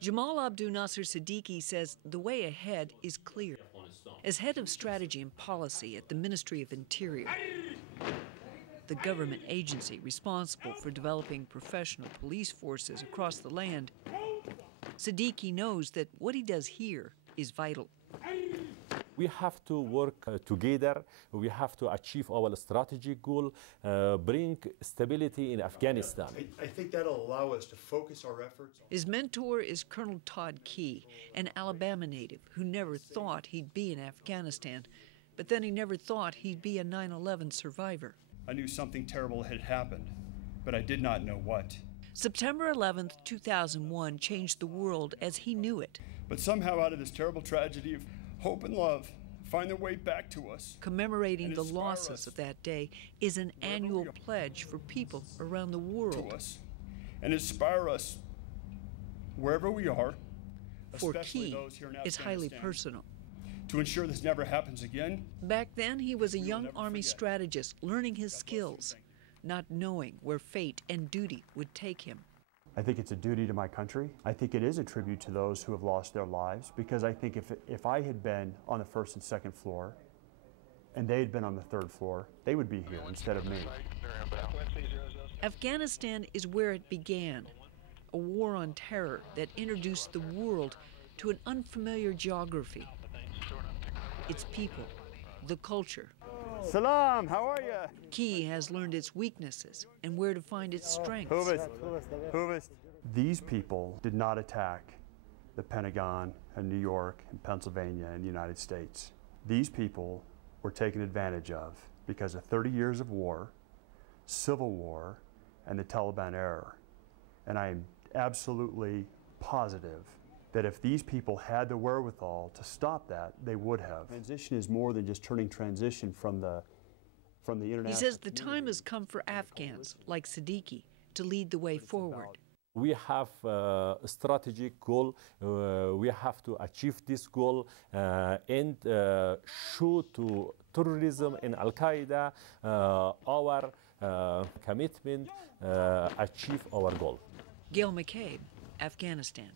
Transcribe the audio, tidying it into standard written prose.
Jamal Abdul Nasser Siddiqui says the way ahead is clear. As head of strategy and policy at the Ministry of Interior, the government agency responsible for developing professional police forces across the land, Siddiqui knows that what he does here is vital. We have to work together. We have to achieve our strategic goal, bring stability in Afghanistan. I think that'll allow us to focus our efforts. His mentor is Colonel Todd Key, an Alabama native who never thought he'd be in Afghanistan, but then he never thought he'd be a 9/11 survivor. I knew something terrible had happened, but I did not know what. September 11th, 2001 changed the world as he knew it. But somehow out of this terrible tragedy of hope and love find their way back to us. Commemorating the losses of that day is an annual pledge for people around the world. To us and inspire us wherever we are, For especially Key, those here in it's highly Afghanistan, personal. to ensure this never happens again. Back then, he was a young never Army forget. strategist learning his skills, not knowing where fate and duty would take him. I think it's a duty to my country. I think it is a tribute to those who have lost their lives, because I think if I had been on the first and second floor and they had been on the third floor, they would be here instead of me. Afghanistan is where it began, a war on terror that introduced the world to an unfamiliar geography, its people, the culture. Salam, how are you? Key has learned its weaknesses and where to find its strengths. These people did not attack the Pentagon and New York and Pennsylvania and the United States. These people were taken advantage of because of 30 years of war, civil war, and the Taliban era. And I am absolutely positive that if these people had the wherewithal to stop that, they would have. Transition is more than just turning transition from the international. He says the time has come for Afghans like Siddiqui to lead the way forward. We have a strategic goal. We have to achieve this goal and show to terrorism and Al-Qaeda our commitment, achieve our goal. Gail McCabe, Afghanistan.